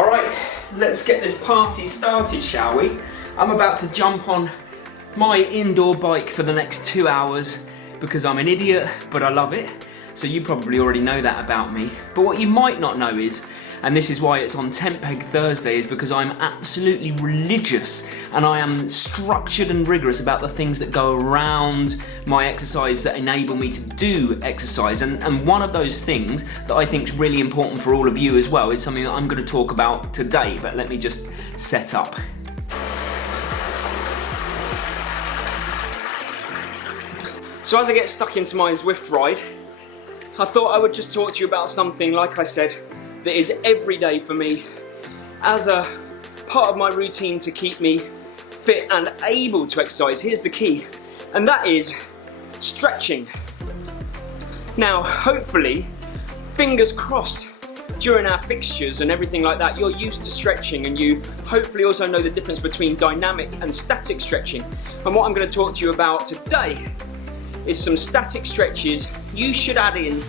Alright, let's get this party started, shall we? I'm about to jump on my indoor bike for the next 2 hours because I'm an idiot, but I love it. So you probably already know that about me. But what you might not know is, and this is why it's on Tent Peg Thursday, is because I'm absolutely religious and I am structured and rigorous about the things that go around my exercise that enable me to do exercise. And one of those things that I think is really important for all of you as well is something that I'm going to talk about today, but let me just set up. So as I get stuck into my Zwift ride, I thought I would just talk to you about something, like I said, that is every day for me as a part of my routine to keep me fit and able to exercise. Here's the key, and that is stretching. Now, hopefully, fingers crossed, during our fixtures and everything like that, you're used to stretching and you hopefully also know the difference between dynamic and static stretching. And what I'm going to talk to you about today is some static stretches you should add in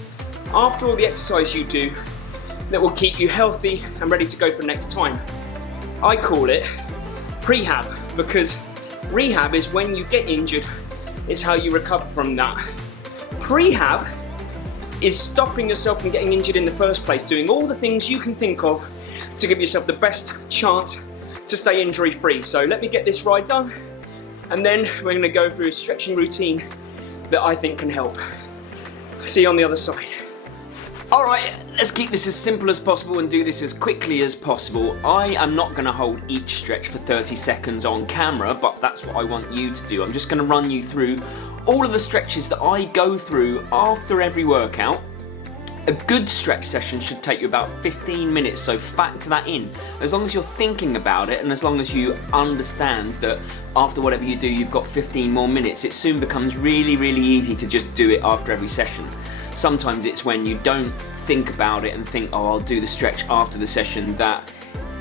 after all the exercise you do that will keep you healthy and ready to go for next time. I call it prehab, because rehab is when you get injured, it's how you recover from that. Prehab is stopping yourself from getting injured in the first place, doing all the things you can think of to give yourself the best chance to stay injury free. So let me get this ride done, and then we're going to go through a stretching routine that I think can help. See you on the other side. Alright, let's keep this as simple as possible and do this as quickly as possible. I am not going to hold each stretch for 30 seconds on camera, but that's what I want you to do. I'm just going to run you through all of the stretches that I go through after every workout. A good stretch session should take you about 15 minutes, so factor that in. As long as you're thinking about it and as long as you understand that after whatever you do you've got 15 more minutes, it soon becomes really, really easy to just do it after every session. Sometimes it's when you don't think about it and think, oh, I'll do the stretch after the session, that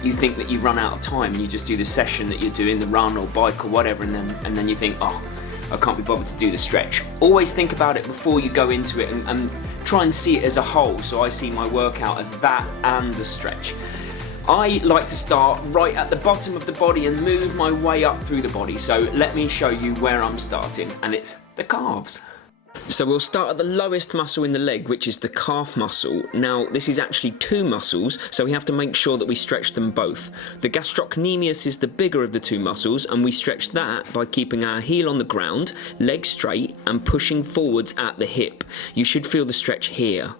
you think that you've run out of time and you just do the session that you're doing, the run or bike or whatever, and then you think, oh, I can't be bothered to do the stretch. Always think about it before you go into it and try and see it as a whole. So I see my workout as that and the stretch. I like to start right at the bottom of the body and move my way up through the body. So let me show you where I'm starting, and it's the calves. So we'll start at the lowest muscle in the leg, which is the calf muscle. Now, this is actually two muscles, so we have to make sure that we stretch them both. The gastrocnemius is the bigger of the two muscles, and we stretch that by keeping our heel on the ground, leg straight, and pushing forwards at the hip. You should feel the stretch here.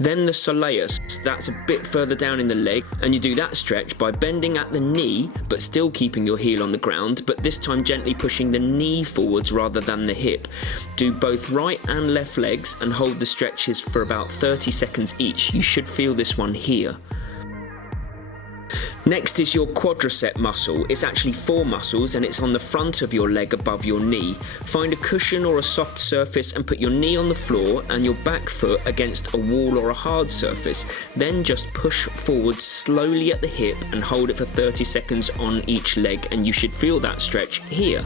Then the soleus, that's a bit further down in the leg, and you do that stretch by bending at the knee but still keeping your heel on the ground, but this time gently pushing the knee forwards rather than the hip. Do both right and left legs and hold the stretches for about 30 seconds each. You should feel this one here. Next is your quadricep muscle. It's actually four muscles and it's on the front of your leg above your knee. Find a cushion or a soft surface and put your knee on the floor and your back foot against a wall or a hard surface. Then just push forward slowly at the hip and hold it for 30 seconds on each leg, and you should feel that stretch here.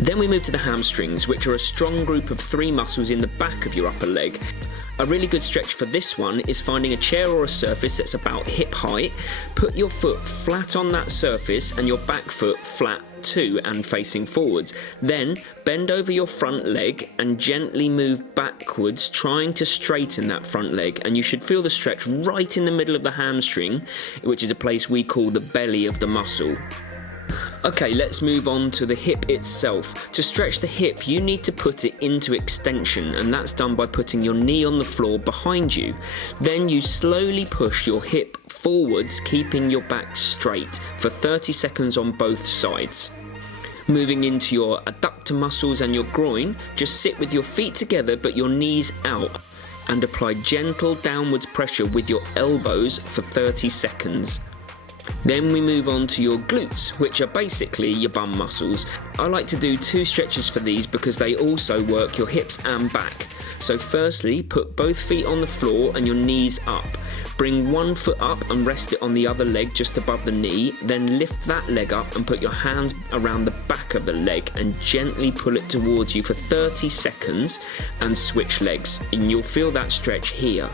Then we move to the hamstrings, which are a strong group of three muscles in the back of your upper leg. A really good stretch for this one is finding a chair or a surface that's about hip height. Put your foot flat on that surface and your back foot flat too and facing forwards. Then bend over your front leg and gently move backwards, trying to straighten that front leg, and you should feel the stretch right in the middle of the hamstring, which is a place we call the belly of the muscle. Okay, let's move on to the hip itself. To stretch the hip, you need to put it into extension, and that's done by putting your knee on the floor behind you. Then you slowly push your hip forwards, keeping your back straight for 30 seconds on both sides. Moving into your adductor muscles and your groin, just sit with your feet together but your knees out and apply gentle downwards pressure with your elbows for 30 seconds. Then we move on to your glutes, which are basically your bum muscles. I like to do two stretches for these because they also work your hips and back. So firstly, put both feet on the floor and your knees up. Bring one foot up and rest it on the other leg just above the knee, then lift that leg up and put your hands around the back of the leg and gently pull it towards you for 30 seconds and switch legs, and you'll feel that stretch here.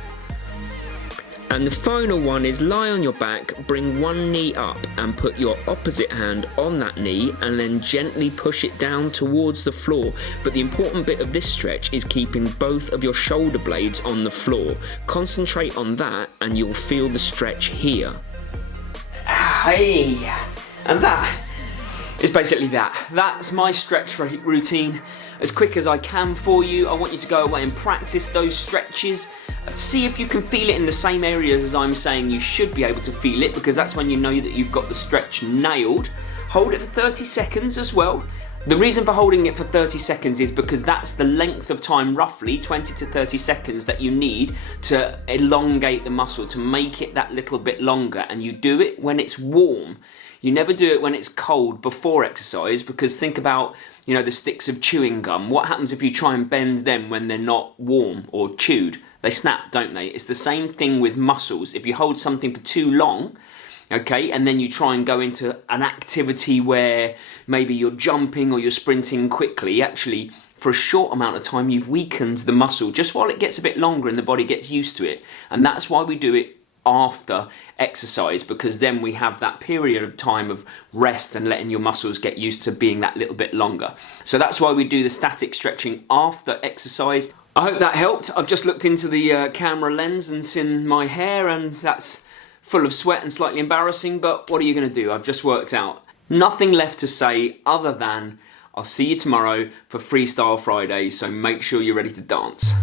And the final one is lie on your back, bring one knee up and put your opposite hand on that knee and then gently push it down towards the floor. But the important bit of this stretch is keeping both of your shoulder blades on the floor. Concentrate on that and you'll feel the stretch here. Hey, and that is basically that. That's my stretch routine as quick as I can for you. I want you to go away and practice those stretches. See if you can feel it in the same areas as I'm saying you should be able to feel it, because that's when you know that you've got the stretch nailed. Hold it for 30 seconds as well. The reason for holding it for 30 seconds is because that's the length of time, roughly 20 to 30 seconds, that you need to elongate the muscle, to make it that little bit longer. And you do it when it's warm. You never do it when it's cold before exercise, because think about, you know, the sticks of chewing gum. What happens if you try and bend them when they're not warm or chewed? They snap, don't they? It's the same thing with muscles. If you hold something for too long, okay, and then you try and go into an activity where maybe you're jumping or you're sprinting quickly, actually, for a short amount of time, you've weakened the muscle just while it gets a bit longer and the body gets used to it. And that's why we do it after exercise, because then we have that period of time of rest and letting your muscles get used to being that little bit longer. So that's why we do the static stretching after exercise. I hope that helped. I've just looked into the camera lens and seen my hair, and that's full of sweat and slightly embarrassing, but what are you going to do? I've just worked out. Nothing left to say other than I'll see you tomorrow for Freestyle Friday, so make sure you're ready to dance.